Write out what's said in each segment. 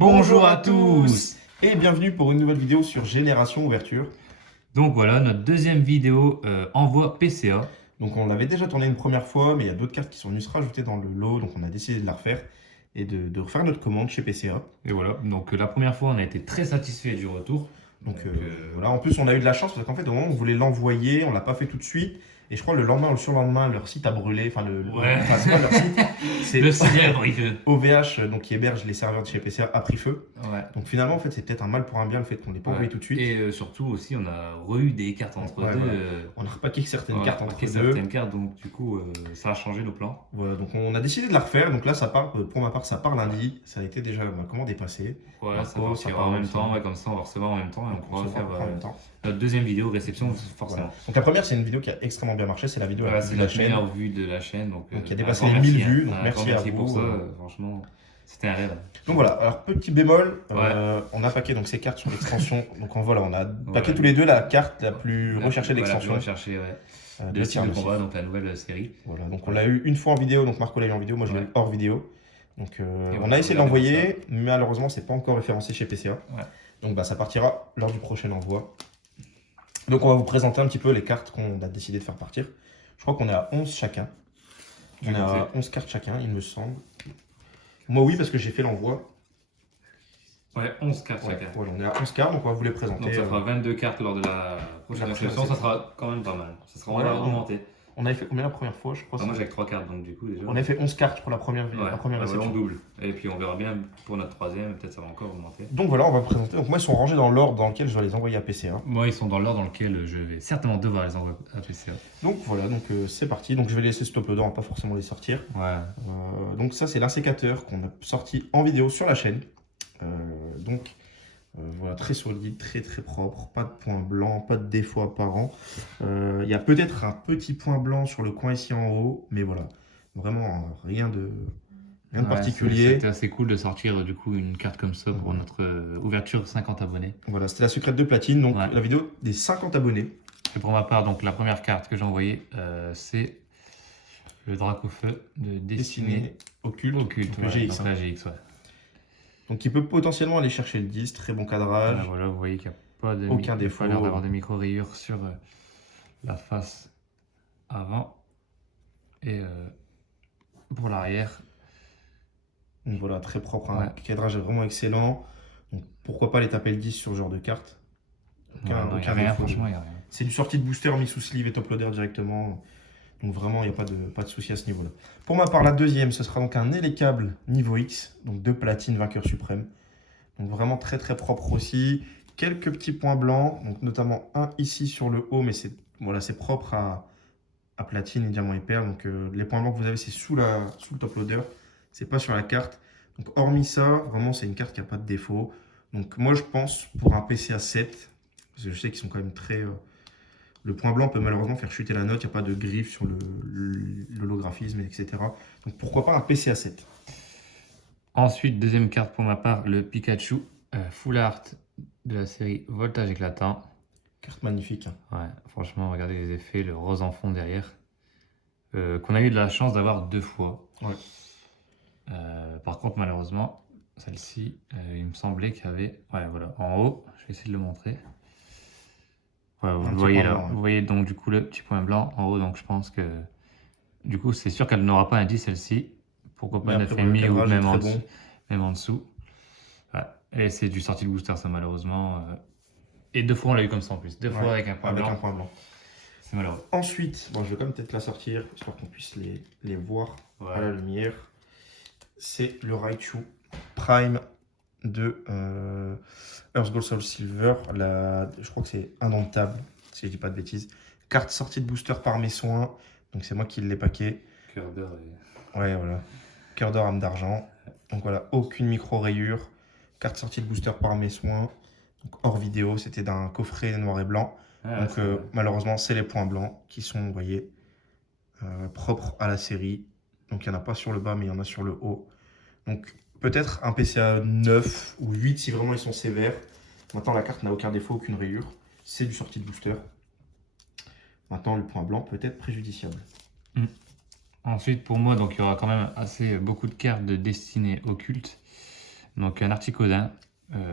Bonjour à tous et bienvenue pour une nouvelle vidéo sur Génération Ouverture. Donc voilà, notre deuxième vidéo envoi PCA. Donc on l'avait déjà tourné une première fois, mais il y a d'autres cartes qui sont venues se rajouter dans le lot, donc on a décidé de la refaire et de refaire notre commande chez PCA. Et voilà, donc la première fois on a été très satisfait du retour. Donc voilà, en plus on a eu de la chance parce qu'en fait au moment où on voulait l'envoyer, on l'a pas fait tout de suite. Et je crois le lendemain ou le surlendemain, leur site a brûlé. Ouais. Enfin c'est pas leur site, c'est Le signal quand il fait. OVH, donc qui héberge les serveurs de chez PCA, a pris feu. Ouais. Donc finalement en fait c'est peut-être un mal pour un bien le fait qu'on l'ait pas envoyé tout de suite. Et surtout aussi on a eu des cartes entre Ouais, deux. voilà. On a repacké certaines cartes entre deux. Certaines cartes, donc du coup ça a changé nos plans. Voilà, donc on a décidé de la refaire. Donc là, ça part, pour ma part, ça part lundi. Ça a été déjà ma commande est passée. Ouais, Marco, ça part en même temps, comme ça on va recevoir en même temps et on pourra faire en même temps. notre deuxième vidéo réception forcément. Voilà. Donc la première, c'est une vidéo qui a extrêmement bien marché. C'est la vidéo C'est de la la chaîne. meilleure vue de la chaîne. Donc qui a dépassé les 1000 vues. Donc merci à vous. Pour ça, franchement, c'était un rêve. Donc voilà, alors petit bémol, on a packé donc ces cartes sur l'extension. Donc voilà, on a packé tous les deux la carte la plus recherchée de l'extension. La plus recherchée, ouais. De Style de combat, donc la nouvelle série. Voilà, donc on l'a eu une fois en vidéo, donc Marco l'a eu en vidéo, moi je l'ai eu hors vidéo. Donc on a essayé de l'envoyer, mais malheureusement c'est pas encore référencé chez PCA. Ouais. Donc ça partira lors du prochain envoi. Donc on va vous présenter un petit peu les cartes qu'on a décidé de faire partir. Je crois qu'on est à 11 chacun. On est à 11 cartes chacun, il me semble. Moi oui, parce que j'ai fait l'envoi. Ouais, 11 cartes chacun. Voilà, on est à 11 cartes, donc on va vous les présenter. Donc ça fera 22 cartes lors de la prochaine inscription, ça sera quand même pas mal. Ça sera augmenté. On avait fait combien la première fois, je crois? Moi j'ai que 3 cartes, donc du coup déjà. On avait fait 11 cartes pour la première réception. On double. Et puis on verra bien pour notre troisième, peut-être ça va encore augmenter. Donc voilà, on va vous présenter. Donc moi ils sont rangés dans l'ordre dans lequel je dois les envoyer à PCA. Moi ils sont dans l'ordre dans lequel je vais certainement devoir les envoyer à PCA. Donc voilà, donc c'est parti. Donc je vais laisser ce top loader, on va pas forcément les sortir. Ouais. Donc ça c'est l'insécateur qu'on a sorti en vidéo sur la chaîne. Voilà, très solide, très très propre, pas de point blanc, pas de défaut apparent. Il y a peut-être un petit point blanc sur le coin ici en haut, mais voilà, vraiment rien de particulier. C'était assez cool de sortir du coup une carte comme ça pour notre ouverture 50 abonnés. Voilà, c'était la secrète de platine, donc la vidéo des 50 abonnés. Et pour ma part, donc la première carte que j'ai envoyée, c'est le Dracofeu de Destinée Occulte, le GX. Donc la GX, ouais. Donc il peut potentiellement aller chercher le 10, très bon cadrage. Voilà, vous voyez qu'il n'y a pas de aucun défaut. Il a l'air d'avoir des micro-rayures sur la face avant et pour l'arrière. Donc voilà, très propre, un cadrage est vraiment excellent. Donc pourquoi pas aller taper le 10 sur ce genre de carte. Aucun défaut. Franchement, il n'y a rien. C'est du sortie de booster mis sous sleeve et top loader directement. Donc vraiment, il n'y a pas de souci à ce niveau-là. Pour ma part, la deuxième, ce sera donc un élécable niveau X, donc de platine vainqueur suprême. Donc vraiment très très propre aussi. Quelques petits points blancs, donc notamment un ici sur le haut, mais c'est voilà, propre à platine et diamant et perle. Donc les points blancs que vous avez, c'est sous le top loader, c'est pas sur la carte. Donc hormis ça, vraiment c'est une carte qui n'a pas de défaut. Donc moi je pense pour un PCA 7, parce que je sais qu'ils sont quand même très... le point blanc peut malheureusement faire chuter la note, il n'y a pas de griffe sur l'holographisme, etc. Donc pourquoi pas un PCA 7. Ensuite, deuxième carte pour ma part, le Pikachu Full Art de la série Voltage Éclatant. Carte magnifique. Ouais, franchement, regardez les effets, le rose en fond derrière. Qu'on a eu de la chance d'avoir 2 fois. Ouais. Par contre, malheureusement, celle-ci, il me semblait qu'il y avait... Ouais, voilà, en haut, je vais essayer de le montrer. Ouais, vous le voyez là, vous voyez donc du coup le petit point blanc en haut, donc je pense que du coup c'est sûr qu'elle n'aura pas un 10 celle-ci. Pourquoi pas 9,5 ou même en dessous. Ouais. Et c'est du sortie de booster ça malheureusement. Et 2 fois on l'a eu comme ça en plus, 2 fois avec un point blanc. C'est malheureux. Ensuite, bon, je vais quand même peut-être la sortir, histoire qu'on puisse les voir à la lumière. C'est le Raichu Prime de Earth Gold Soul Silver. Je crois que c'est indomptable, si je dis pas de bêtises. Carte sortie de booster par mes soins. Donc c'est moi qui l'ai packé. Cœur d'or. Ouais, voilà. Cœur d'or, âme d'argent. Donc voilà, aucune micro-rayure. Carte sortie de booster par mes soins. Donc hors vidéo, c'était d'un coffret noir et blanc. Donc malheureusement, c'est les points blancs qui sont, vous voyez, propres à la série. Donc il n'y en a pas sur le bas, mais il y en a sur le haut. Donc peut-être un PCA 9 ou 8 si vraiment ils sont sévères. Maintenant, la carte n'a aucun défaut, aucune rayure. C'est du sortie de booster. Maintenant, le point blanc peut être préjudiciable. Ensuite, pour moi, donc il y aura quand même beaucoup de cartes de destinée occulte. Donc un Articodin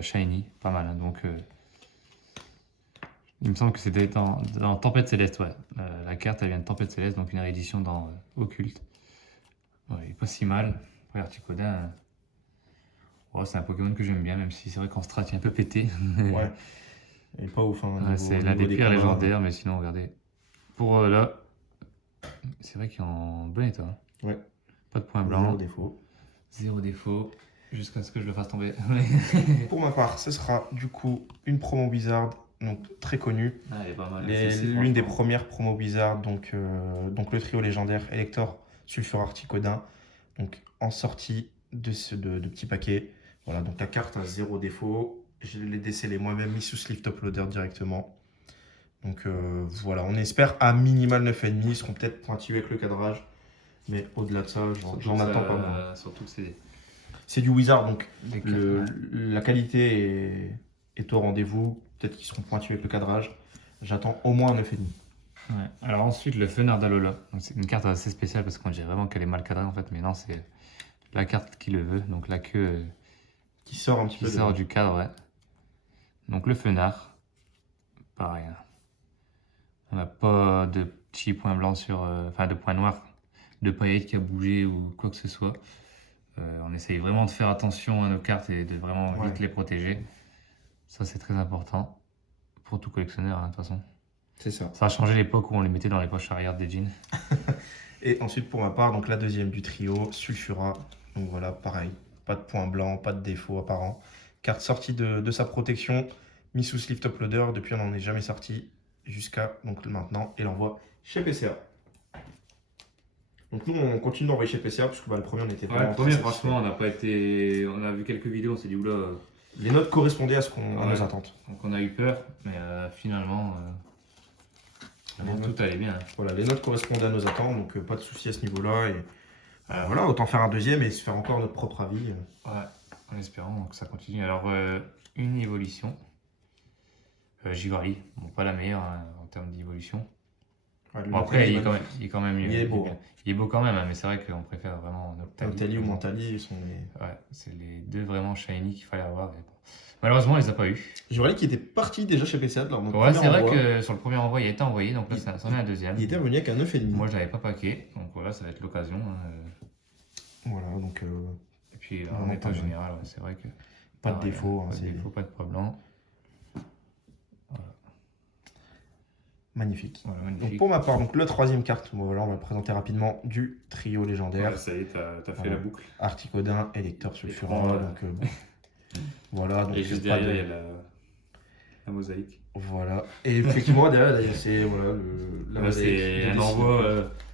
shiny, pas mal. Hein. Donc il me semble que c'était dans Tempête Céleste, ouais. La carte elle vient de Tempête Céleste, donc une réédition dans Occulte. Ouais, il est pas si mal. Après Articodin, c'est un Pokémon que j'aime bien, même si c'est vrai qu'en strat il est un peu pété. Ouais. Et pas ouf. Hein, Ouais, c'est l'un des pires légendaires, mais sinon regardez. Pour là, c'est vrai qu'il est en bon état. Hein. Ouais. Pas de point blanc. Zéro défaut. Zéro défaut. Jusqu'à ce que je le fasse tomber. Pour ma part, ce sera du coup une promo Wizard, donc très connue. Ah, elle est pas mal. L'une des premières promos Wizard, donc le trio légendaire Elector, Sulfur, Articodin, donc en sortie de petits paquets. Voilà, donc la carte a zéro défaut. Je l'ai décellé moi-même, mis sous sleeve top loader directement. Donc voilà, on espère à minimal 9,5. Ils seront peut-être pointilleux avec le cadrage. Mais au-delà de ça, j'en attends pas moins. Surtout que c'est du Wizard, donc des cartes, ouais. la qualité est au rendez-vous. Peut-être qu'ils seront pointus avec le cadrage. J'attends au moins un 9,5. Ouais. Alors ensuite, le Fenard d'Alola. C'est une carte assez spéciale parce qu'on dirait vraiment qu'elle est mal cadrée en fait. Mais non, c'est la carte qui le veut. Donc la queue qui sort un petit peu du cadre, ouais. Donc le Fenard, pareil. Hein. On n'a pas de petits points blancs sur... Enfin, de points noirs, de paillettes qui a bougé ou quoi que ce soit. On essaye vraiment de faire attention à nos cartes et de vraiment vite les protéger. Ça, c'est très important pour tout collectionneur, hein, de toute façon. C'est ça. Ça a changé l'époque où on les mettait dans les poches arrière des jeans. Et ensuite, pour ma part, donc la deuxième du trio, Sulfura. Donc voilà, pareil. Pas de points blancs, pas de défaut apparent. Carte sortie de sa protection, mise sous sleeve top loader. Depuis, on n'en est jamais sorti jusqu'à donc maintenant. Et l'envoie chez PCA. Donc nous, on continue d'envoyer chez PCA parce que le premier, on était vraiment. Ouais, le premier, franchement, on n'a pas été. On a vu quelques vidéos, on s'est dit oula. Les notes correspondaient à ce qu'on nos attentes. Donc on a eu peur, mais finalement, tout allait bien. Hein. Voilà, les notes correspondaient à nos attentes, donc pas de souci à ce niveau-là. Et voilà, autant faire un deuxième et se faire encore notre propre avis. Ouais, en espérant que ça continue. Alors, une évolution. Givari, bon, pas la meilleure hein, en termes d'évolution. Ouais, bon, après, il est quand même mieux. Il est beau. Il est beau quand même, hein, mais c'est vrai qu'on préfère vraiment Noctali ou Mentali. Ouais, c'est les deux vraiment shiny qu'il fallait avoir. Mais bon. Malheureusement, on les a pas eu. Givari qui était parti déjà chez PCA de leur ouais, c'est vrai que sur le premier envoi, il a été envoyé, donc là, ça en est un deuxième. Il était revenu avec un 9,5. Moi, je l'avais pas paqué, donc voilà, ça va être l'occasion. Voilà, donc. Et puis, en état général, ouais, c'est vrai que. Pas de défaut. Pas de défaut, pas de point blanc. Voilà. Magnifique. Voilà, magnifique. Donc pour ma part, donc, le troisième carte, voilà, on va le présenter rapidement, du trio légendaire. Ouais, ça y est, t'as fait la boucle. Articodin, Elector, Sulfura. Donc, voilà, donc, et juste derrière, il y a la mosaïque. Voilà. Et effectivement, derrière, c'est la mosaïque.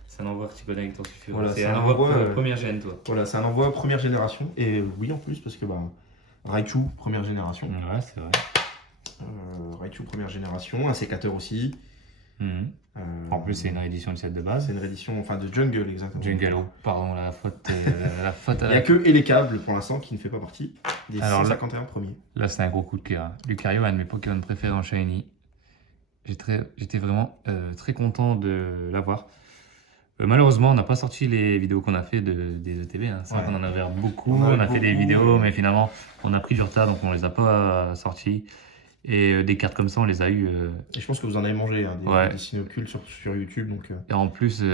C'est un envoi Articodin avec ton Sulfura. Voilà, c'est un envoi première gène, toi. Voilà, c'est un envoi première génération. Et oui, en plus, parce que Raichu, première génération. Ouais, c'est vrai. Raichu, première génération. Un sécateur aussi. En plus, c'est une réédition du set de base. C'est une réédition de Jungle, exactement. Jungle, pardon, la faute. Il n'y a que Elecable pour l'instant qui ne fait pas partie des 151 premiers. Là, c'est un gros coup de cœur. Lucario, un de mes Pokémon préférés en Shiny. J'étais vraiment très content de l'avoir. Malheureusement, on n'a pas sorti les vidéos qu'on a fait des ETB. Hein. C'est vrai qu'on en avait beaucoup. On a fait des vidéos, mais finalement, on a pris du retard, donc on les a pas sortis. Et des cartes comme ça, on les a eues. Et je pense que vous en avez mangé, hein, des signes occultes sur YouTube. Donc, Et en plus,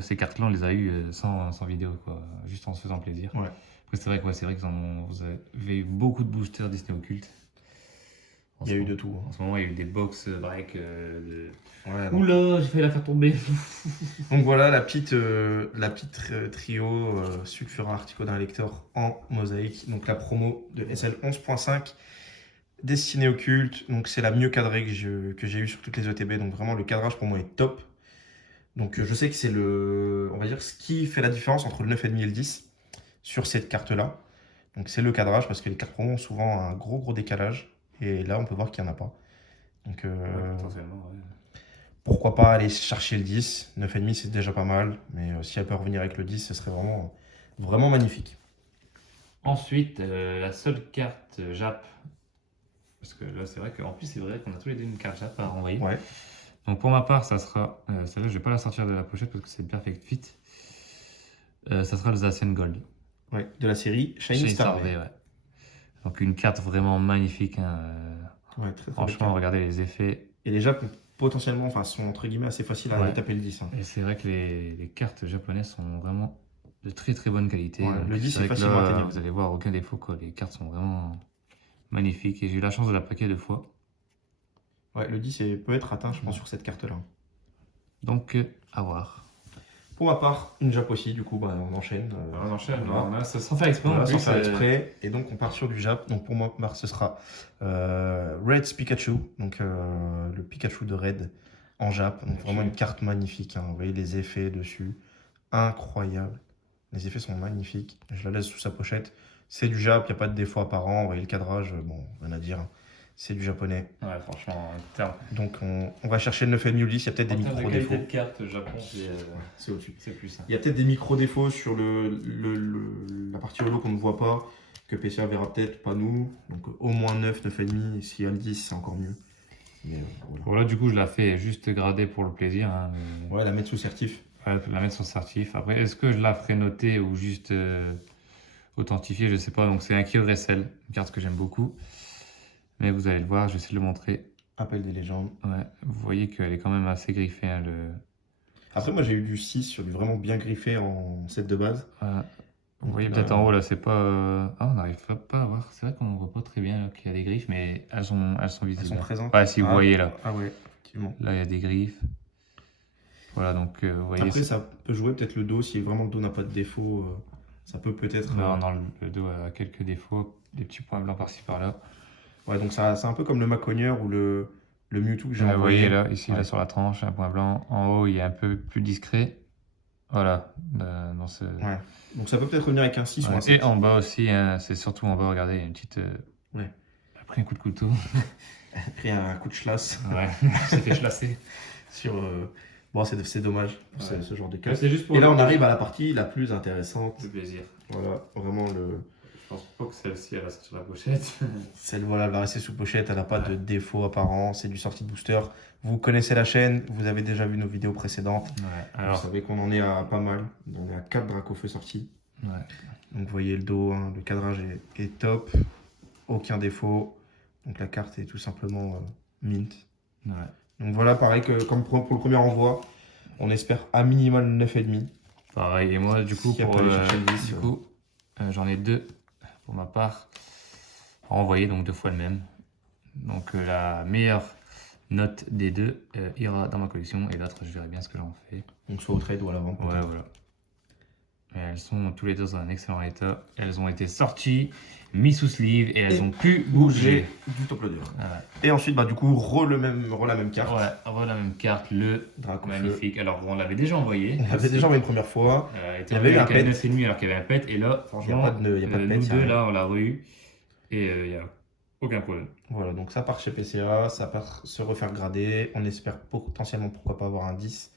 ces cartes-là, on les a eues sans vidéo, quoi, juste en se faisant plaisir. Ouais. Après, c'est vrai que vous avez eu beaucoup de boosters Disney occultes. Il y a eu de tout. En ce moment, il y a eu des box break. Oula, j'ai failli la faire tomber. Donc voilà, la petite trio Sulfura, Articodin, Elector en mosaïque. Donc la promo de SL 11.5 destinée occulte. Donc c'est la mieux cadrée que j'ai eue sur toutes les ETB. Donc vraiment, le cadrage pour moi est top. Donc je sais que c'est on va dire, ce qui fait la différence entre le 9,5 et le 10 sur cette carte-là. Donc c'est le cadrage parce que les cartes promo ont souvent un gros décalage. Et là, on peut voir qu'il n'y en a pas. Donc, potentiellement, ouais. Pourquoi pas aller chercher le 10. 9,5, c'est déjà pas mal. Mais si elle peut revenir avec le 10, ce serait vraiment magnifique. Ensuite, la seule carte Jap. Parce que là, c'est vrai qu'en plus, c'est vrai qu'on a tous les deux une carte Jap à renvoyer. Ouais. Donc, pour ma part, ça sera. Celle-là, je ne vais pas la sortir de la pochette parce que c'est le Perfect Fit. Ça sera le Zacian Gold. Ouais, de la série Shining Shiny Star Starvé, Rail. ouais. Donc une carte vraiment magnifique, hein. Ouais, très très belle Franchement, carte. regardez les effets. Et les Japs, potentiellement, enfin, sont entre guillemets assez faciles à aller Ouais. taper le 10. Hein. Et c'est vrai que les cartes japonaises sont vraiment de très très bonne qualité. Ouais, Donc le 10 c'est est vrai que facilement là, atteignable. vous allez voir aucun défaut, quoi. Les cartes sont vraiment magnifiques. Et j'ai eu la chance de la paquer 2 fois. Ouais, le 10 peut être atteint, je pense, sur cette carte-là. Donc, à voir. Pour ma part, une Jap aussi, du coup, bah, on enchaîne. On enchaîne, voilà. sans faire exprès Voilà, en sans plus. faire exprès. Et donc, on part sur du Jap. Donc, pour moi, ce sera Red's Pikachu. Donc, le Pikachu de Red en Jap. Donc, vraiment une carte magnifique. Hein. Vous voyez les effets dessus. Incroyable. Les effets sont magnifiques. Je la laisse sous sa pochette. C'est du Jap, il n'y a pas de défaut apparent. Vous voyez le cadrage, bon, rien à dire. C'est du japonais. Ouais, franchement, en termes Donc, on va chercher le 9 10. Il y a peut-être des micro-défauts. de carte Japon, C'est au-dessus. c'est plus ça. Il y a peut-être des micro-défauts sur la partie holo qu'on ne voit pas, que PCA verra peut-être, pas nous. Donc au moins 9, 9,5, et s'il y a le 10, c'est encore mieux. Mais voilà. Voilà, du coup, je la fais juste grader pour le plaisir. Hein, Ouais, la mettre sous certif. Ouais, la mettre sur certif. Après, est-ce que je la ferai noter ou juste authentifier? Je sais pas. Donc, c'est un Kyogre-SL, une carte que j'aime beaucoup. Mais vous allez le voir, je vais essayer de le montrer. Appel des légendes. Ouais, vous voyez qu'elle est quand même assez griffée. Hein, Après, moi j'ai eu du 6 sur du vraiment bien griffé en set de base. Vous voyez peut-être en haut là, c'est pas. Ah, on n'arrive pas à voir. C'est vrai qu'on ne voit pas très bien là, qu'il y a des griffes, mais elles sont visibles. Elles sont présentes. Ouais, si vous voyez là. Ah ouais, effectivement. Là, il y a des griffes. Voilà, donc vous voyez. Après, ça peut jouer peut-être le dos, si vraiment le dos n'a pas de défaut, ça peut peut-être. Là, dans le dos a quelques défauts, des petits points blancs par-ci par-là. Ouais, donc c'est un peu comme le Macogneur ou le Mewtwo que j'ai Vous envoyé. voyez là, ici, là sur la tranche, un point blanc. En haut, il est un peu plus discret. Voilà, dans ce. Ouais. Donc ça peut peut-être revenir avec un 6 ou un 7. Et en bas aussi, hein, c'est surtout en bas, regardez, il y a une petite. Ouais. Elle a pris un coup de couteau. Pris un coup de chlasse. Ouais, s'est fait chlasser. Sur, bon, c'est dommage pour ce genre de cas. C'est juste pour Et là, on arrive à la partie la plus intéressante. le plaisir. Voilà, vraiment Je pense pas que celle-ci, elle reste sur la pochette. celle, voilà, elle va rester sous pochette, elle n'a pas de défaut apparent, c'est du sortie de booster. Vous connaissez la chaîne, vous avez déjà vu nos vidéos précédentes. Ouais, Vous savez qu'on en est à pas mal. On est à 4 Dracofeu sortis. Ouais. Donc vous voyez le dos, hein, le cadrage est top, aucun défaut. Donc la carte est tout simplement mint. Ouais. Donc voilà, pareil que comme pour le premier envoi, on espère à minimum 9,5. Pareil, et moi, du coup, Si elle peut aller chercher le 10, j'en ai 2 pour ma part à envoyer, donc 2 fois le même. Donc la meilleure note des 2 ira dans ma collection et l'autre, je verrai bien ce que j'en fais. Donc soit au trade ou à la vente. Ouais, voilà. Et elles sont tous les deux dans un excellent état. Elles ont été sorties, mises sous sleeve et elles ont pu bouger. Du top loader. Ouais. Et ensuite, bah, du coup, la même carte. Ouais, voilà la même carte, le Dracofeu. magnifique. Alors, on l'avait déjà envoyé. On l'avait déjà envoyé une première fois. Il y avait eu un pet. 9,5 alors qu'il y avait un pet. Et là, franchement, pas de pet, nous deux, là, on l'a re-eu. Et il n'y a aucun problème. Voilà, donc ça part chez PCA, ça part se refaire grader. On espère potentiellement, pourquoi pas, avoir un 10.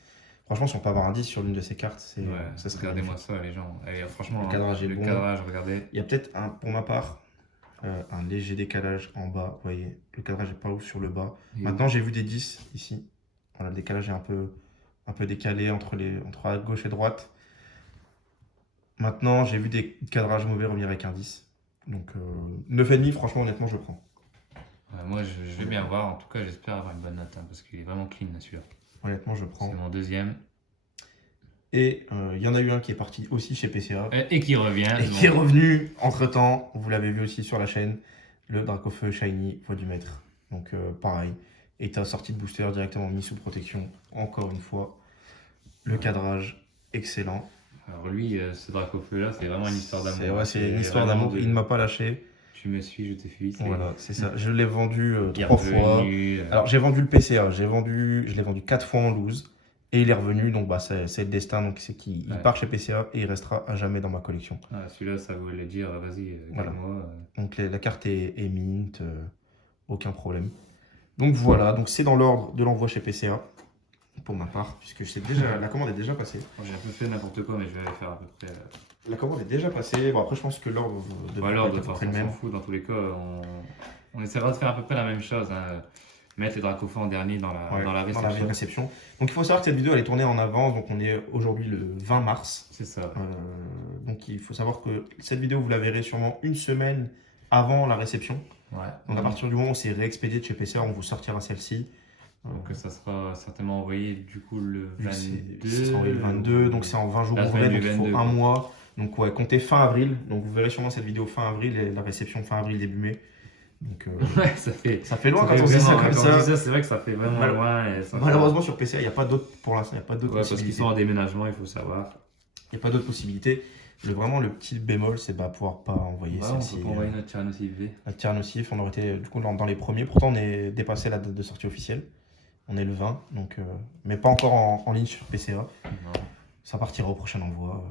Franchement, si on peut avoir un 10 sur l'une de ces cartes, ça serait regardez-moi ça, les gens. Et, franchement, le cadrage est bon. Cadrage, regardez. Il y a peut-être, pour ma part, un léger décalage en bas. Vous voyez, le cadrage n'est pas ouf sur le bas. Maintenant, j'ai vu des 10 ici. Voilà, le décalage est un peu décalé entre à gauche et droite. Maintenant, j'ai vu des cadrages mauvais revenir avec un 10. Donc, 9,5, franchement, honnêtement, je le prends. Moi, je vais bien voir. En tout cas, j'espère avoir une bonne note hein, parce qu'il est vraiment clean celui-là. Honnêtement, je prends. C'est mon deuxième. Et il y en a eu un qui est parti aussi chez PCA. Et qui revient. Et qui est revenu entre-temps. Vous l'avez vu aussi sur la chaîne. Le Dracofeu Shiny Voix du Maître. Donc, pareil. État sortie de booster directement mis sous protection. Encore une fois. Le cadrage, excellent. Alors lui, ce Dracofeu-là, c'est vraiment une histoire d'amour. Ouais, c'est une histoire d'amour. Il ne m'a pas lâché. Tu me suis, je te fuis. Voilà, c'est ça. Je l'ai vendu 3 fois. Alors, j'ai vendu le PCA. Je l'ai vendu 4 fois en loose. Et il est revenu. Donc, bah, c'est le destin. Donc, c'est qu'il part chez PCA et il restera à jamais dans ma collection. Ah, celui-là, ça voulait dire, vas-y, voilà. moi. Donc, la carte est mint. Aucun problème. Donc, voilà. Donc, c'est dans l'ordre de l'envoi chez PCA. Pour ma part, puisque la commande est déjà passée. J'ai un peu fait n'importe quoi, mais je vais faire à peu près. La commande est déjà passée. Bon, après, je pense que l'ordre devrait être à peu près le même. Dans tous les cas, on essaiera de faire à peu près la même chose. Hein. Mettre les Dracofeu en dernier dans la réception. Donc, il faut savoir que cette vidéo, elle est tournée en avance. Donc, on est aujourd'hui le 20 mars. C'est ça. donc il faut savoir que cette vidéo, vous la verrez sûrement une semaine avant la réception. Ouais. Donc à partir du moment où c'est réexpédié de chez PCA, on vous sortira celle-ci. Donc ça sera certainement envoyé du coup le Ça 22. sera envoyé le 22, donc c'est en 20 jours ouvrés, donc il faut un mois. Donc ouais, comptez fin avril. Donc vous verrez sûrement cette vidéo fin avril et la réception fin avril, début mai. Donc ouais, ça fait loin quand on dit ça comme ça. C'est vrai que ça fait vraiment loin. Et ça malheureusement sur PCA, il n'y a pas d'autres pour l'instant, il n'y a pas d'autres possibilités. Parce qu'ils sont en déménagement, il faut savoir. Il n'y a pas d'autres possibilités. Vraiment, le petit bémol, c'est pouvoir pas envoyer celle-ci. On peut pas envoyer notre tir nocif V. Notre tir nocif, on aurait été du coup dans les premiers. Pourtant, on est dépassé la date de sortie officielle. On est le 20, donc, mais pas encore en ligne sur PCA. Non. Ça partira au prochain envoi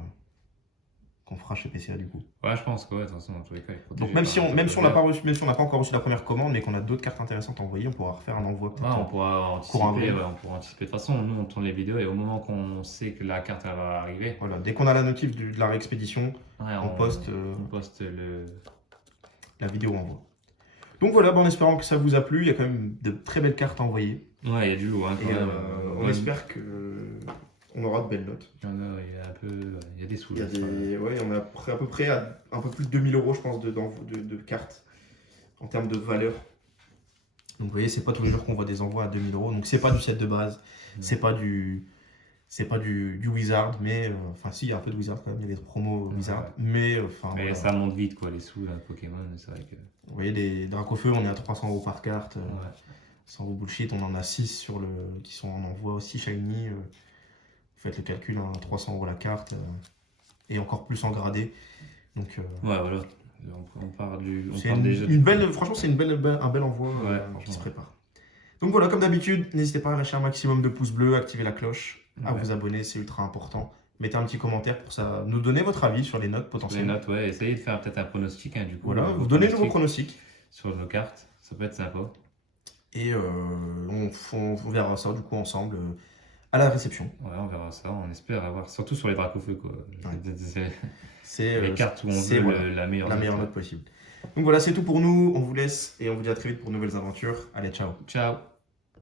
qu'on fera chez PCA du coup. Ouais, je pense que de toute façon, dans tous les cas, il est protégé. Donc même si on n'a pas reçu, même si on n'a pas encore reçu la première commande, mais qu'on a d'autres cartes intéressantes à envoyer, on pourra refaire un envoi. On pourra anticiper. On pourra anticiper. De toute façon, nous on tourne les vidéos et au moment qu'on sait que la carte elle va arriver. Voilà, dès qu'on a la notif de la réexpédition, on poste la vidéo envoi. Donc voilà, en espérant que ça vous a plu, il y a quand même de très belles cartes à envoyer. Ouais, il y a du lourd. On espère que on aura de belles notes. Il y a des sous. On a à peu près un peu plus de 2000 € je pense de cartes en termes de valeur. Donc vous voyez, c'est pas tous les jours qu'on voit des envois à 2000 €. Donc c'est pas du set de base, c'est pas du Wizard, mais enfin si, il y a un peu de Wizard quand même, il y a des promos Wizard, mais enfin. Mais ça monte vite quoi, les sous là, Pokémon, c'est vrai que. Vous voyez, les Dracofeu, on est à 300 € par carte. Sans vous bullshit, on en a 6 qui sont en envoi aussi shiny. Vous faites le calcul, 300 € la carte et encore plus en gradé. Donc, ouais, voilà. On part franchement, c'est un bel envoi qui se prépare. Donc voilà, comme d'habitude, n'hésitez pas à lâcher un maximum de pouces bleus, activer la cloche, à vous abonner, c'est ultra important. Mettez un petit commentaire pour ça, nous donner votre avis sur les notes potentiellement. Les notes, ouais, essayez de faire peut-être un pronostic du coup. Voilà, vous donnez vos pronostics sur nos cartes, ça peut être sympa. Et on verra ça du coup ensemble à la réception. Ouais, on verra ça, on espère avoir, surtout sur les Dracofeu quoi. Ouais. C'est les cartes où on veut la meilleure note possible. Donc voilà, c'est tout pour nous, on vous laisse et on vous dit à très vite pour de nouvelles aventures. Allez, ciao. Ciao.